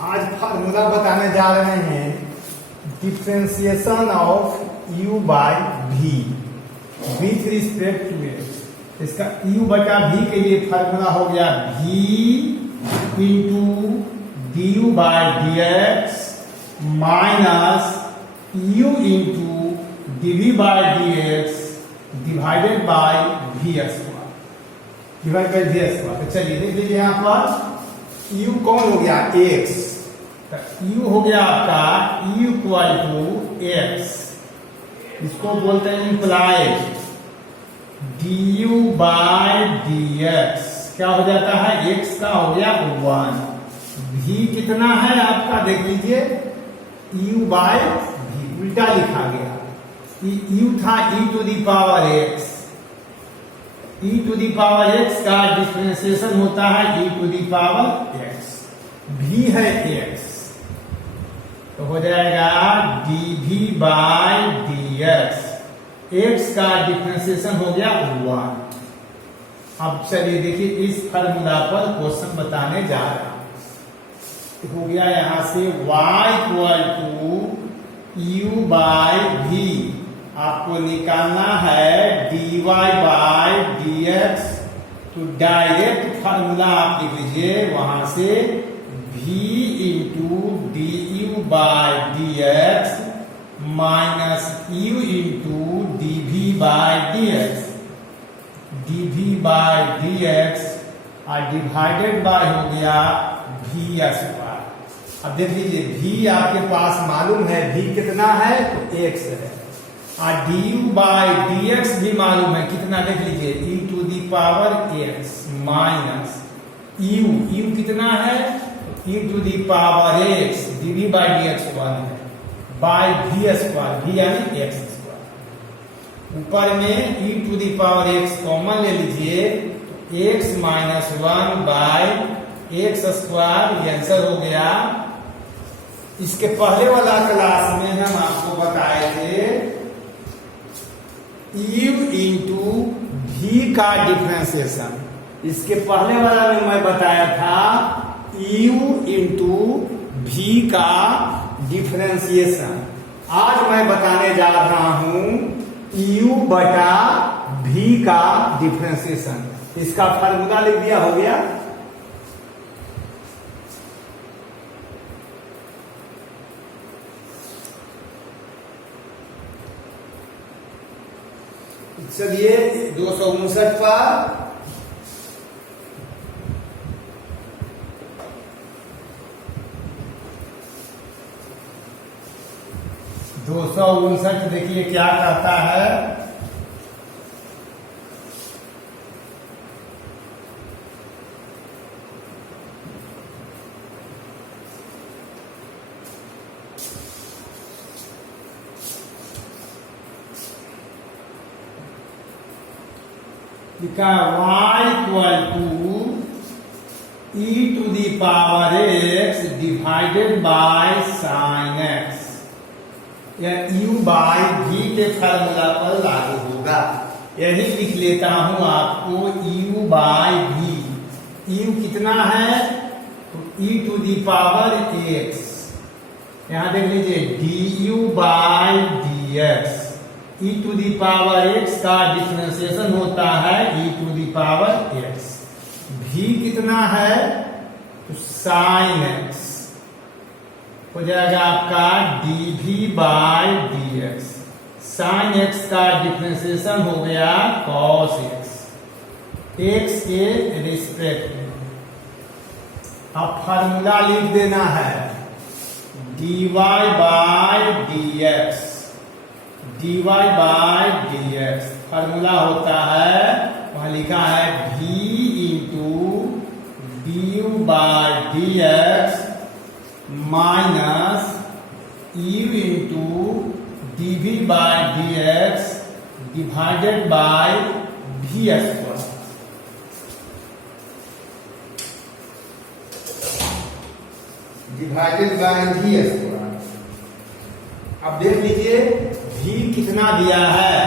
आज फार्मूला बताने जा रहे हैं differentiation of u by v with respect to x। इसका u बटा v के लिए फार्मूला हो गया v into du by dx minus u into dv by dx divided by v square divide by v square. तो चलिए देख लीजिए यहाँ पर u कौन हो गया x, u हो गया आपका u इक्वल टू x, इसको बोलते हैं इम्प्लाइड du बाय dx क्या हो जाता है, x का हो गया 1, v कितना है आपका देख लीजिए u बाय v उल्टा लिखा गया, u था e to the power x, e to the power x का डिफरेंशिएशन होता है e to the power x, v है x तो हो जाएगा dv बाय dx, x का डिफरेंशिएशन हो गया 1। अब चलिए देखिए इस फार्मूला पर क्वेश्चन बताने जा रहा हूं। हो गया यहां से y equal to u by v, आपको निकालना है dy बाय dx, तो डायरेक्ट फार्मूला आप लिख लीजिए वहां से v into du by dx minus u into dv by dx, dv by dx और डिवाइडेड बाय हो गया v स्क्वायर। अब देख लीजिए v आपके पास मालूम है, v कितना है तो x है, और du बाय dx भी मालूम है कितना, देख लीजिए e to the power x minus u कितना है e to the power x, dv by dx 1 है, बाय v स्क्वायर, v यानी x स्क्वायर, ऊपर में e to the power x common ले लीजिए तो x minus 1 by x square, ये आंसर हो गया। इसके पहले वाला क्लास में हम आपको बताए थे u इंटू v का डिफरेंशिएशन, इसके पहले वाला में मैं बताया था u इंटू v का डिफरेंशिएशन। आज मैं बताने जा रहा हूं u बटा v का डिफरेंशिएशन। इसका फार्मूला लिख दिया, हो गया चलिए 259 पर 259 देखिए क्या कहता है, लिखा y equal to e to the power x divided by sine x, यह u बाय v के फार्मूला पर लागू होगा। यही लिख लेता हूं आपको u बाय v, u कितना है तो e to the power x, यहां देख लीजिए du by dx, e to the power x का डिफरेंशिएशन होता है e to the power x, v कितना है तो साइन x, हो जाएगा आपका dv by dx, sine x का डिफरेंशिएशन हो गया cos x, x के रिस्पेक्ट में। अब फार्मूला लिख देना है dy by dx, dy by dx formula होता है, वहां लिखा है v into du by dx minus u into dv by dx divided by v square. Divided by v square. अब देख लीजिए v कितना दिया है,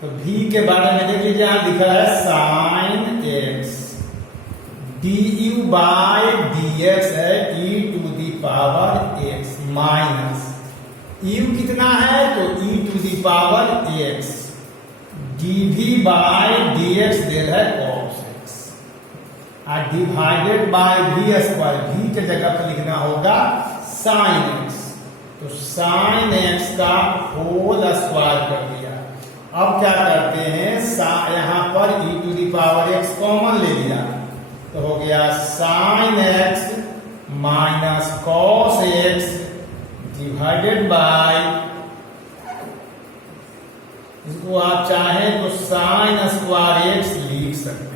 तो v के बारे में देख लीजिए यहां लिखा है sine x, du by dx है e to power x minus u कितना है तो e to the power x d v by d x देल है कॉस एक्स और divided by v square v के जगह पर लिखना होगा साइन एक्स तो साइन एक्स का होल स्क्वायर कर दिया। अब क्या करते हैं यहां पर e to the power x common ले लिया तो हो गया sine x minus cos x divided bye इसको आप चाहें तो साइन स्क्वायर एक्स लिख सकते हैं।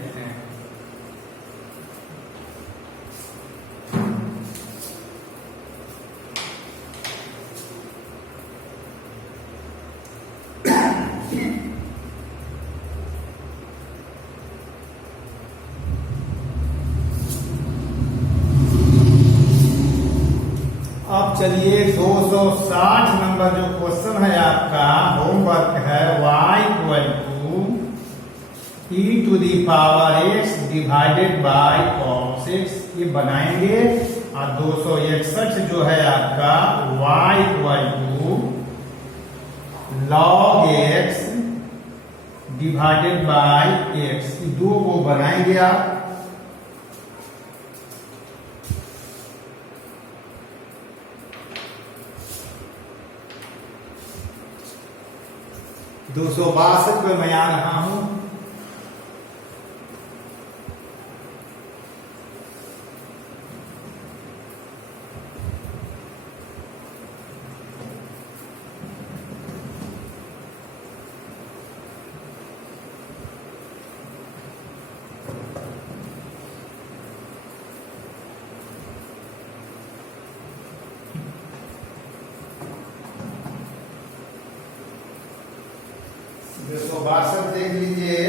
अब चलिए 260 नंबर जो क्वेश्चन है आपका होमवर्क है y equal to e to the power x divided by cos x ये बनाएंगे और 261 जो है आपका y equal to log x divided by x दो को बनाएंगे आप। दो सौ बासठ पे मैं आ रहा हूं। दो बासठ देख लीजिए।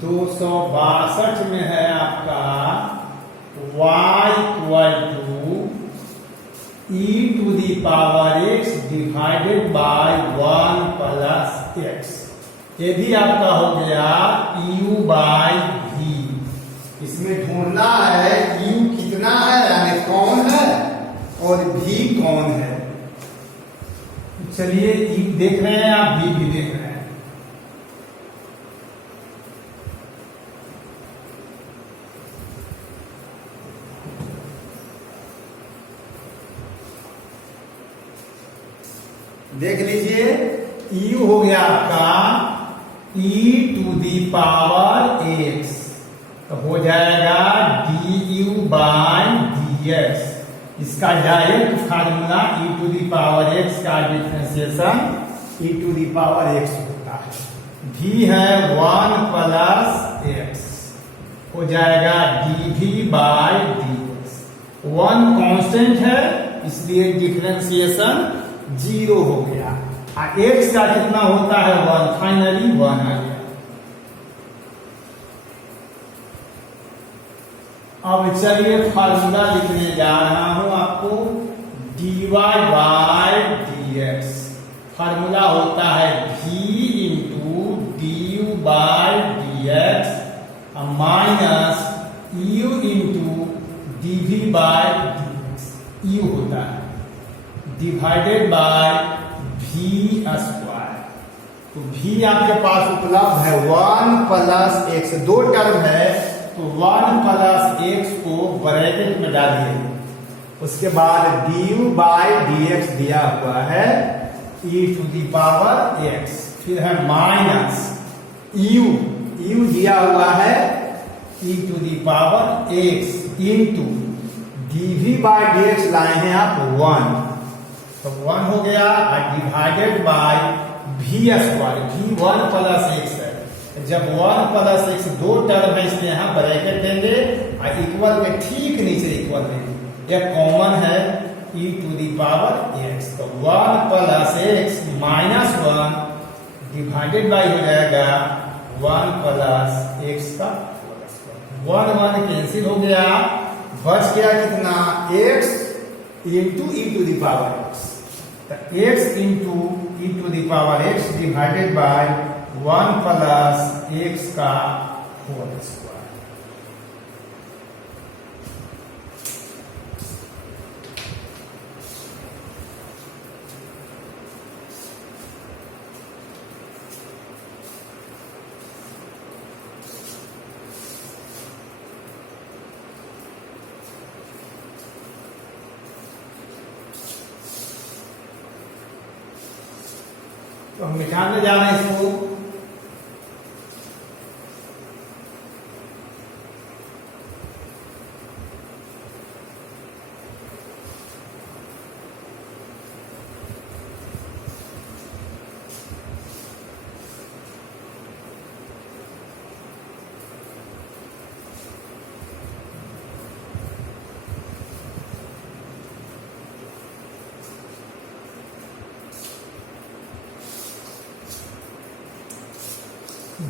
दो सौ बासठ में है आपका y equal to e to the power x divided by 1 plus x ये भी आपका हो गया u बाय v। इसमें ढूंढना है u कितना है यानी कौन है और भी कौन है। चलिए ई देख रहे हैं आप भी देख रहे हैं। देख लीजिए यू हो गया आपका e to the power x तो हो जाएगा d u by d x. इसका direct formula e to the power x का differentiation e to the power x होता है। v है 1 प्लस x हो जाएगा dv बाय dx। 1 कांस्टेंट है इसलिए डिफरेंशिएशन 0 हो गया और x का कितना होता है 1 फाइनली 1 आ गया। अब चलिए फार्मूला लिखने जा रहा हूं आपको dy बाय dx। फार्मूला होता है v into du by dx minus u into dv by dx u होता है डिवाइडेड बाय v स्क्वायर। तो v आपके पास उपलब्ध है 1 प्लस x दो टर्म है तो 1 प्लस एक्स को ब्रैकेट में डालिए उसके बाद du बाय dx दिया हुआ है e to the power x फिर है माइनस u दिया हुआ है e to the power x into dv by dx लाए हैं आप 1 तो 1 हो गया और divided by v square v 1 plus x है। जब 1 प्लस एक्स दो टर्म है इसलिए यहां ब्रैकेट देंगे और इक्वल के ठीक नीचे इक्वल देंगे। यह कॉमन है e to the power x तो 1 plus x minus 1 divided by हो जाएगा 1 प्लस एक्स का 1 कैंसिल हो गया बच गया कितना x into e to the power x तो x into e to the power x divided by 1 plus x का होल स्क्वायर। तो हम निकालने जा रहे हैं इसको।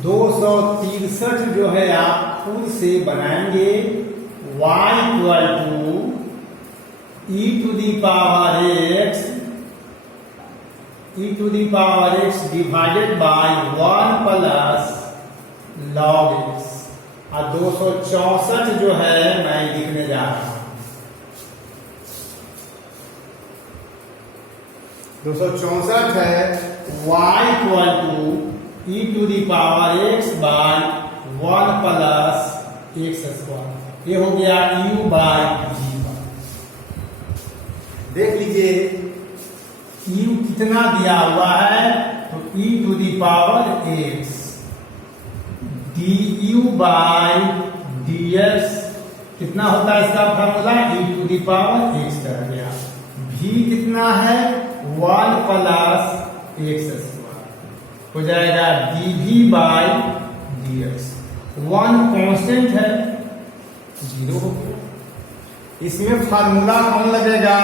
दो 263 जो है आप खुद से बनाएंगे। y equal to e to the power x divided by 1 plus log x। और 264 जो है मैं लिखने जा रहा हूं। 264 है y equal to e to the power x by 1 plus x square. ये हो गया u बाय v। देख लीजिए u कितना दिया हुआ है, तो e to the power x du by dx कितना होता है इसका formula, e to the power x कर गया। v कितना है 1 प्लस x स्क्वायर हो जाएगा dv बाय dx। 1 कांस्टेंट है, 0 हो गया। इसमें फार्मूला कौन लगेगा,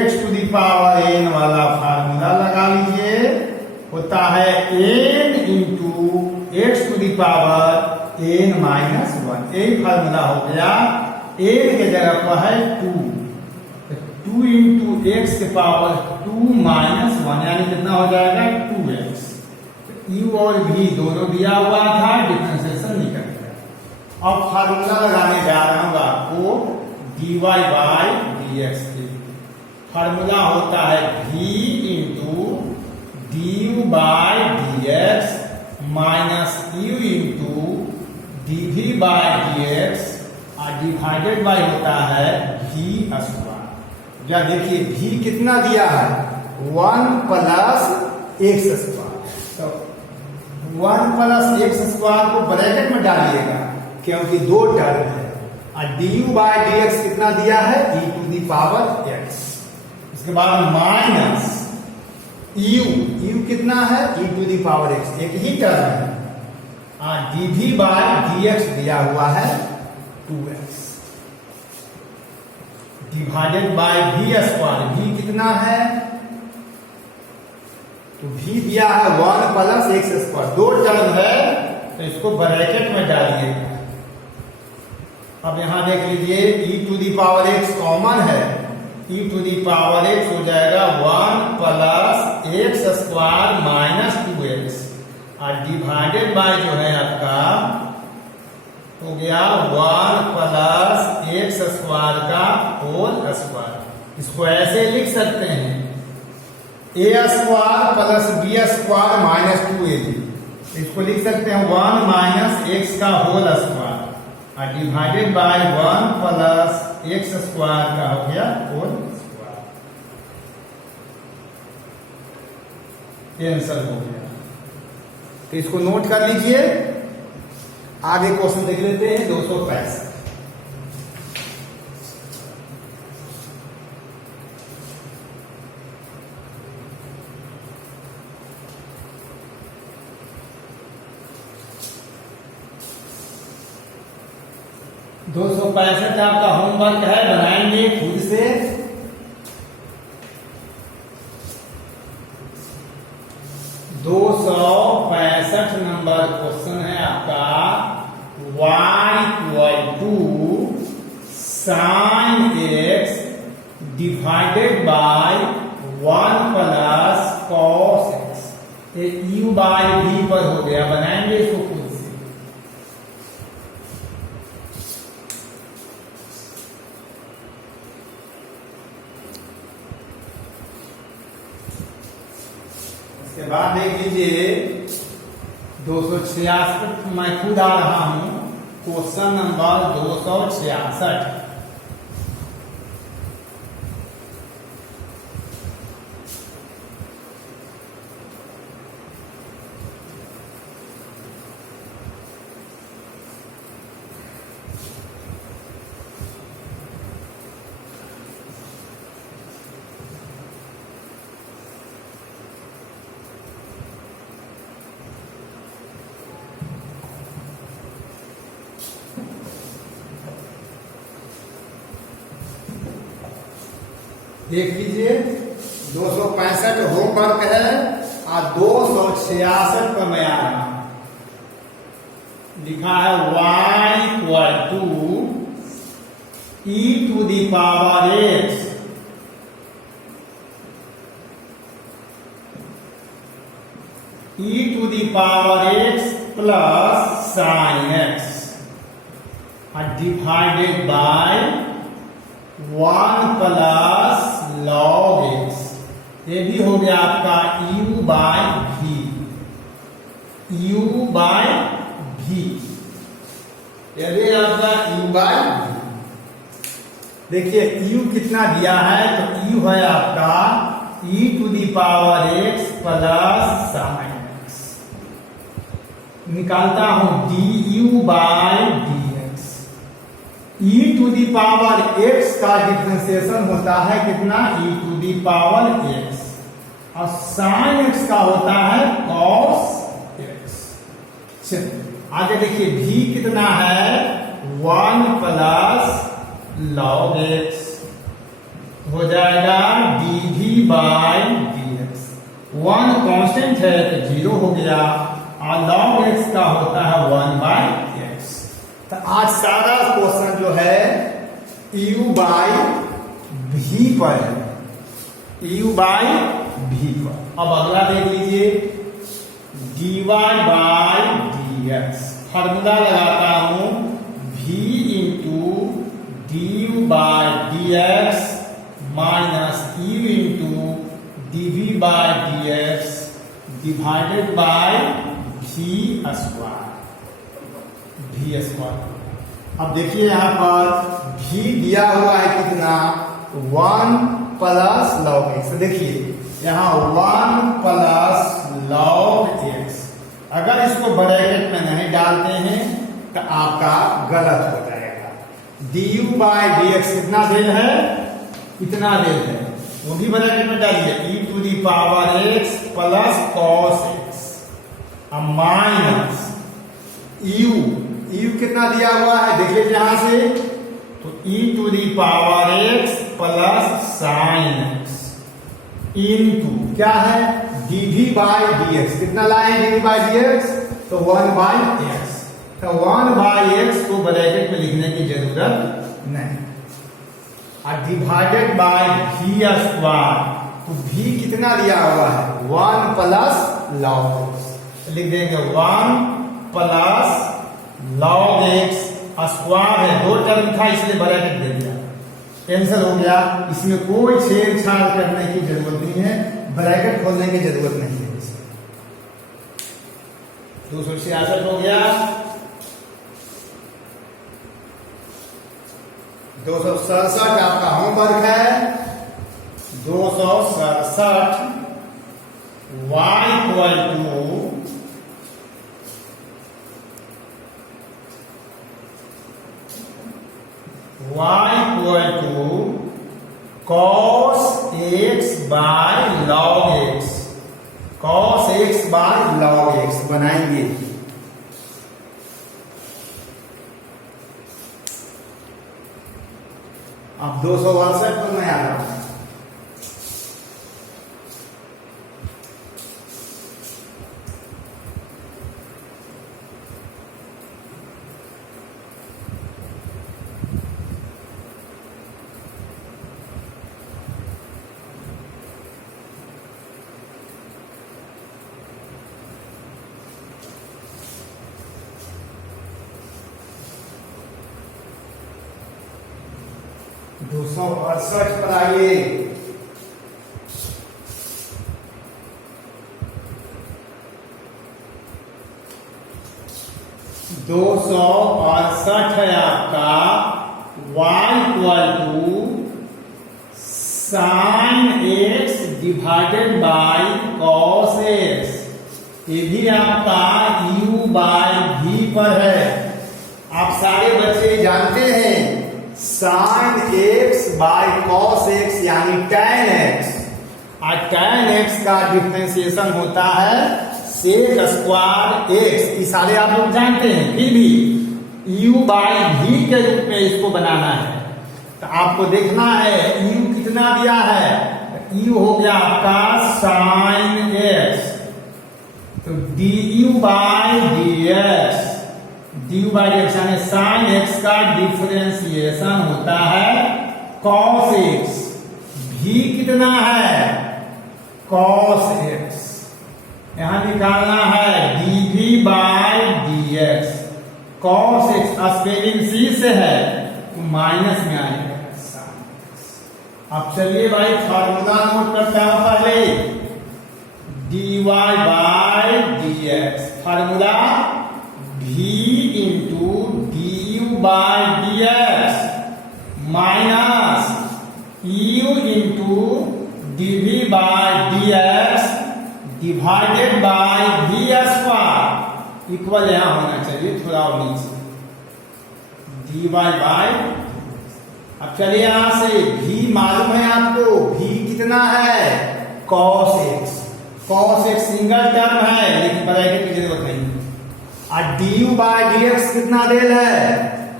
x to the power n वाला फार्मूला लगा लीजिए। होता है n into x to the power n minus 1। यही फार्मूला हो गया। n के जगह पर है 2, 2 इंटू एक्स के पावर 2 माइनस 1 यानी कितना हो जाएगा 2x। u और v दोनों दिया हुआ था, डिफरेंशिएशन निकल गया। अब फार्मूला लगाने जा रहा हूं आपको dy बाय dx के। फार्मूला होता है v into du by dx minus u into dv by dx और डिवाइडेड बाय होता है v स्क्वायर। या देखिए v कितना दिया है 1 प्लस x स्क्वायर। तो 1 प्लस x स्क्वायर को ब्रैकेट में डालिएगा क्योंकि 2 टर्म है। और du बाय dx कितना दिया है e to the power x। इसके बाद माइनस u कितना है e to the power x, एक ही टर्म है। और dv बाय dx दिया हुआ है 2x divided by v square. v कितना है, तो v दिया है 1 प्लस x स्क्वायर, 2 टर्म है तो इसको ब्रैकेट में डालिएगा। अब यहां देख लीजिए e to the power x common है, e to the power x हो जाएगा 1 plus x square minus 2x और डिवाइडेड बाय जो है आपका हो गया 1 प्लस x स्क्वायर का होल स्क्वायर। इसको ऐसे लिख सकते हैं a square plus b square minus 2ab। इसको लिख सकते हैं 1 माइनस x का होल स्क्वायर और divided by 1 plus x square का हो गया होल स्क्वायर। आंसर हो गया। तो इसको नोट कर लीजिए। आगे क्वेश्चन देख लेते हैं 265। आपका होमवर्क है, बनाएंगे खुद से। 265 नंबर क्वेश्चन है आपका y equal to sine x divided by 1 plus cos x। ये u बाय v पर हो गया, बनाएंगे इसको खुद से। बात देख लीजिए 266 मैं खुद आ रहा हूं क्वेश्चन नंबर 266। देख लीजिए 265 होमवर्क है और 266 पर मैं आ रहा हूं। लिखा है y equal to e to the power x e to the power x plus sine x divided by 1 plus log x। ये भी हो गया आपका u by v, u by v, ये भी आपका u बाय v। देखिए u कितना दिया है, तो u है आपका e to the power x plus sine x। निकालता हूं du by dx। e to the power x का डिफरेंशिएशन होता है कितना, e to the power x, और साइन x का होता है cos x। चलिए आगे देखिए v कितना है 1 प्लस log x, हो जाएगा dv बाय dx। 1 कांस्टेंट है तो 0 हो गया, और log x का होता है 1 बाय x। तो आज सारा क्वेश्चन जो है u बाय v पर है, u बाय v पर। अब अगला देख लीजिए dy बाय dx। फॉर्मूला लगाता हूं v into du by dx minus u into dv by dx divided by v square. अब देखिए यहां पर v दिया हुआ है कितना 1 प्लस लॉग x। देखिए यहां 1 प्लस लॉग x, अगर इसको ब्रैकेट में नहीं डालते हैं तो आपका गलत हो जाएगा। du बाय dx कितना देल है, इतना देल है, वो भी ब्रैकेट में डालिए e to the power x plus cos x minus u कितना दिया हुआ है देख लीजिए यहां से, तो e to the power x plus sine x into क्या है dv बाय dx। कितना लाए dv बाय dx, तो 1 बाय x। तो 1 बाय x को ब्रैकेट में लिखने की जरूरत नहीं, और डिवाइडेड बाय v स्क्वायर। तो v कितना दिया हुआ है 1 प्लस log x, लिख देंगे 1 प्लस log x स्क्वायर है, 2 टर्म था इसलिए ब्रैकेट दे दिया, कैंसिल हो गया। इसमें कोई छेड़छाड़ करने की जरूरत नहीं है, ब्रैकेट खोलने की जरूरत नहीं है। 266 हो गया। 267 आपका होमवर्क है। 267 y equal to cos x by log x, cos x by log x बनाएंगे। अब 268 पर मैं आ रहा हूं। दो सौ 68 पर आइए। 268 है आपका y equal to sine x divided by cos x. ये भी आपका u बाई v पर है। आप सारे बच्चे जानते हैं sine x by cos x यानी tan एक्स, और tan एक्स का डिफरेंशिएशन होता है सेक स्क्वायर एक्स। ये सारे आप लोग जानते हैं, फिर भी u बाई v के रूप में इसको बनाना है तो आपको देखना है u कितना दिया है। u हो गया आपका साइन एक्स, तो du by dx, du by dx यानी साइन एक्स का डिफरेंशिएशन होता है कॉस एक्स। v कितना है कॉस एक्स, यहां निकालना है dv by dx। Cos x spelling C से है तो माइनस में आएगा। अब चलिए भाई फार्मूला नोट करते हैं पहले, dy by dx formula v into du by dx minus u into dv by dx divided by v square equal यहां होना चाहिए थोड़ा और नीचे dy बाई। अब चलिए यहां से v मालूम है आपको, v कितना है cos x। cos x single term है लेकिन ब्रैकेट की जरूरत नहीं। और du बाई dx कितना डेल है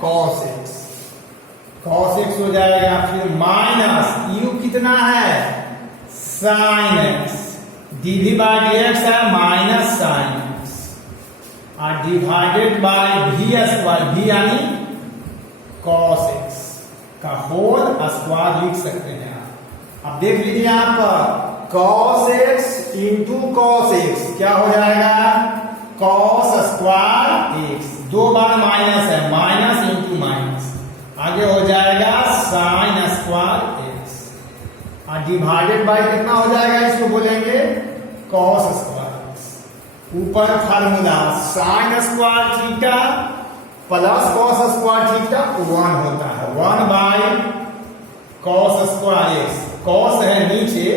cos x। cos x हो जाएगा फिर माइनस u कितना है sin x, dv by dx है माइनस sin x, और divided by v square, v यानी cos x का होल स्क्वायर लिख सकते हैं आप। अब देख लीजिए आप cos x into cos x क्या हो जाएगा cos स्क्वायर x, दो बार माइनस है माइनस इंटू माइनस, आगे हो जाएगा sin स्क्वायर x, और डिवाइडेड बाई कितना हो जाएगा इसको बोलेंगे cos स्क्वायर x। ऊपर formula sin square theta plus cos square theta 1 होता है, 1 by cos square x. cos है नीचे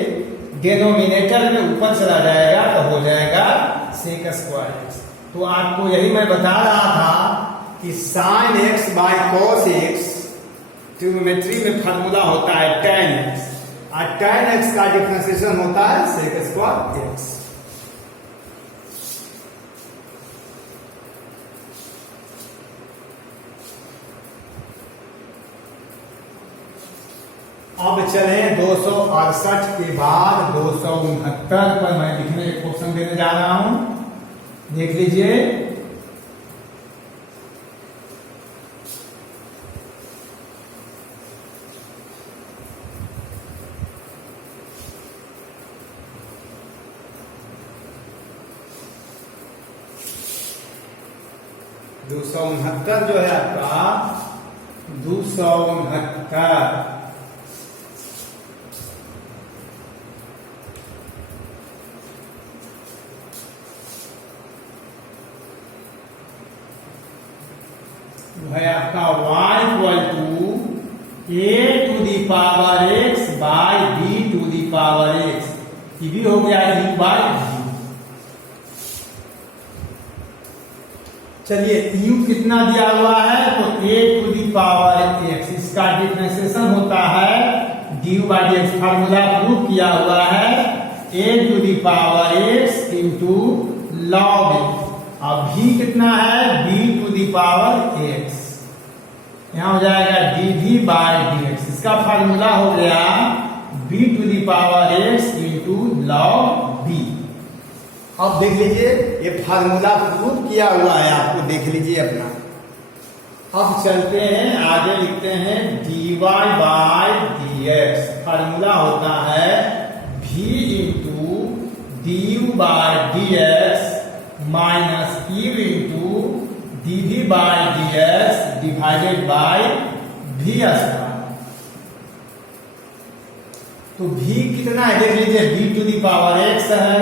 डिनोमिनेटर में ऊपर चला जाएगा तो हो जाएगा सेक स्क्वायर एक्स। तो आपको यही मैं बता रहा था कि sine x by cos x trigonometry में फार्मूला होता है tan एक्स, और tan एक्स का डिफरेंशिएशन होता है सेक स्क्वायर एक्स। अब चले 268 के बाद 269 पर मैं लिखने एक क्वेश्चन देने जा रहा हूं, देख लीजिए। दो सौ उनहत्तर जो है आपका 269 है आपका y equal to a to the power x by b to the power x, ये भी हो गया u बाई v। चलिए u कितना दिया हुआ है तो a to the power x, इसका डिफरेंशिएशन होता है du by dx। Formula prove किया हुआ है a to the power x into log x। अब v कितना है b to the power x, यहां हो जाएगा dv बाई dx। इसका फार्मूला हो गया b to the power x into log b। अब देख लीजिए ये फार्मूला प्रूव किया हुआ है, आपको देख लीजिए अपना। अब चलते हैं आगे, लिखते हैं dy बाई dx। फार्मूला होता है v into du by dx minus u into dv by dx divided by v square. तो v कितना है देख लीजिए, b to the power x है,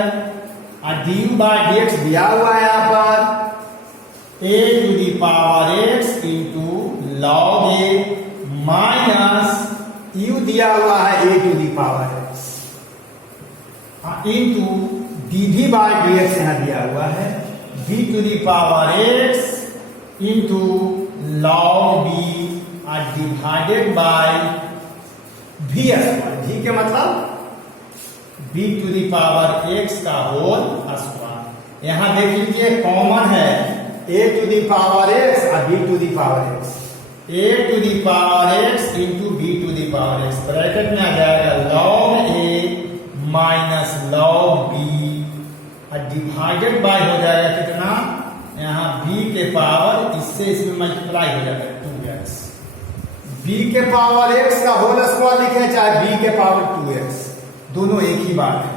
और du बाई dx दिया हुआ है यहाँ पर a to the into dv by dx यहाँ दिया हुआ है v to the power x into log b divided by v square. v के मतलब b to the power x का होल स्क्वायर। यहां देख लीजिए कॉमन है a to the power x और b to the power x। a to the power x into b to the power x bracket में आ जाएगा log a minus log b divided by हो जाएगा कितना, यहाँ b के पावर इससे इसमें मल्टीप्लाई हो जाएगा 2x। b के पावर x का होल स्क्वायर लिखे चाहे b के पावर 2x, दोनों एक ही बात है।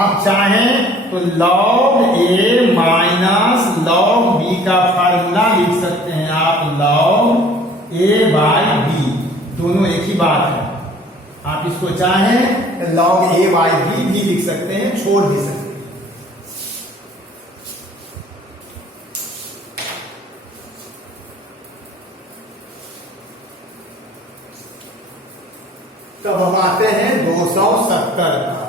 आप चाहें तो log a minus log b का फार्मूला लिख सकते हैं आप, log a बाय b, दोनों एक ही बात है। आप इसको चाहें log a बाय b भी लिख सकते हैं, छोड़ भी सकते हैं। तब हम आते हैं 270 का।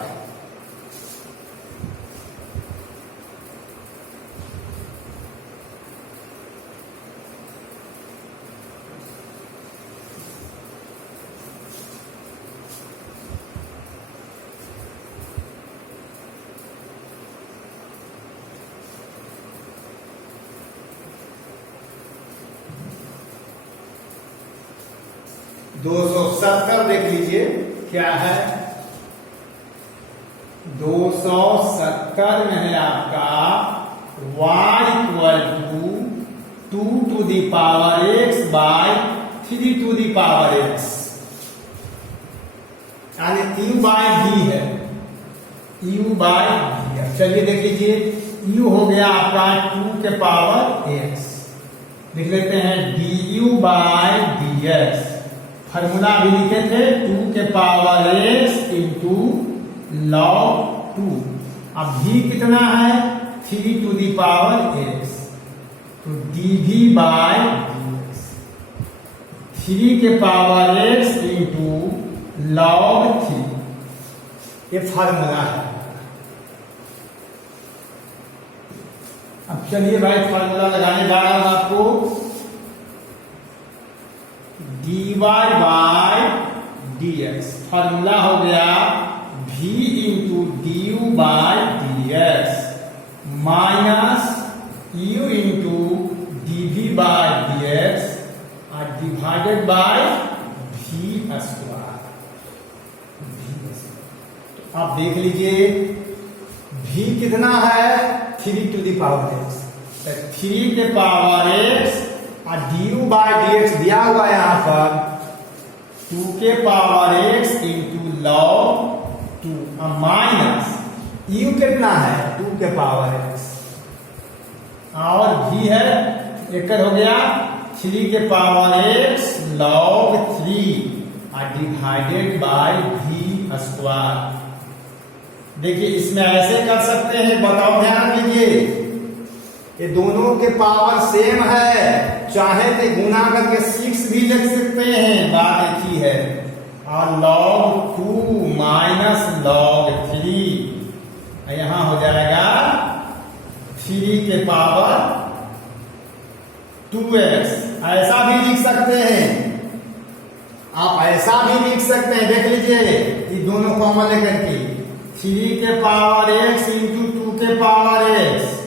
दो 270 देख लीजिए क्या है। 270 में है आपका y equal to 2 to the power x by 3 to the power x, यानी u बाय v है, u बाय v। चलिए देख लीजिए, u हो गया आपका 2 के पावर x, लिख लेते हैं du बाय dx। फॉर्मूला भी लिखे थे 2 के पावर x इंटू log 2। अब v कितना है 3 टू द पावर x, तो dv बाय dx 3 के पावर x इंटू log 3, ये फॉर्मूला है। अब चलिए भाई फॉर्मूला लगाने जा रहा हूं आपको। dy बाय dx फॉर्मूला हो गया v into du by dx minus u into dv by dx और डिवाइडेड बाय v स्क्वायर। तो आप देख लीजिए v कितना है 3 टू द पावर x, 3 के पावर x और du बाय dx दिया हुआ है यहां पर 2 के power x into log 2 minus u कितना है 2 के पावर x और v है एक हो गया 3 के पावर x log 3 और डिवाइडेड बाय v स्क्वायर। देखिए इसमें ऐसे कर सकते हैं, बताओ ध्यान दीजिए, ये दोनों के पावर सेम है, चाहे तो गुना करके 6 भी लिख सकते हैं, बात एक ही है। और log 2 माइनस log 3 यहां हो जाएगा 3 के पावर 2x। ऐसा भी लिख सकते हैं आप, ऐसा भी लिख सकते हैं। देख लीजिए ये दोनों कॉमन लेकर के 3 के पावर x इंटू 2 के power x,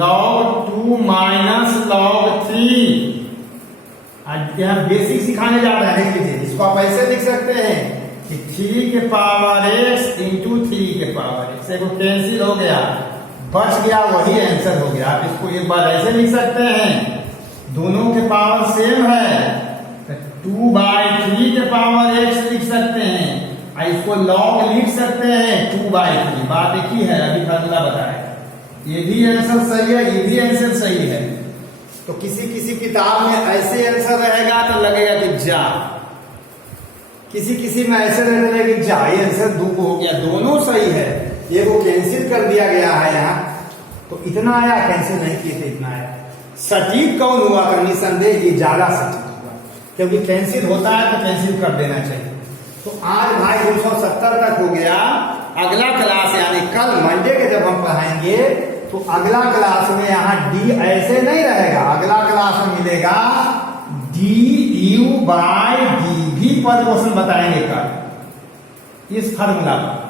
log 2 minus log 3। यहां बेसिक सिखाने जा रहे हैं, देख लीजिए इसको आप ऐसे लिख सकते हैं कि 3 के पावर x इंटू 3 के पावर x, देखो कैंसिल हो गया, बच गया, वही आंसर हो गया। आप इसको एक बार ऐसे लिख सकते हैं, दोनों के पावर सेम है, 2 बाय 3 के पावर x लिख सकते हैं, इसको log लिख सकते हैं 2 बाय 3, बात एक ही है। अभी फॉर्मूला बताया, ये भी आंसर सही है, ये भी आंसर सही है। तो किसी किसी किताब में ऐसे आंसर रहेगा तो लगेगा कि जा, किसी किसी में ऐसे रहेगा कि जा, ये आंसर 2 हो गया, दोनों सही है। ये वो कैंसिल कर दिया गया है यहाँ, तो इतना आया, कैंसिल नहीं किए थे इतना आया। सटीक कौन हुआ तो निसंदेह ये ज्यादा सटीक हुआ, क्योंकि कैंसिल होता है तो कैंसिल कर देना चाहिए। तो आज भाई 270 तक हो गया। अगला क्लास यानी कल मंडे के जब हम पढ़ाएंगे तो अगला क्लास में यहाँ डी ऐसे नहीं रहेगा, अगला क्लास में मिलेगा डी यू बाय डी भी पर क्वेश्चन बताएंगे कल इस फार्मूला पर।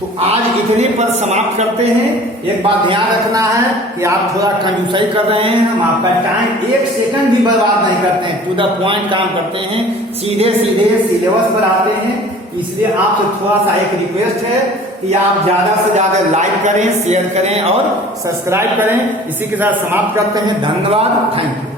तो आज इतने पर समाप्त करते हैं। एक बात ध्यान रखना है कि आप थोड़ा कंजूसाई कर रहे हैं, हम आपका टाइम एक सेकंड भी बर्बाद नहीं करते हैं, टू द पॉइंट काम करते हैं, सीधे सीधे सिलेबस पर आते हैं। इसलिए आपसे थोड़ा सा एक रिक्वेस्ट है कि आप ज्यादा से ज्यादा लाइक करें, शेयर करें और सब्सक्राइब करें। इसी के साथ समाप्त करते हैं। धन्यवाद, थैंक यू।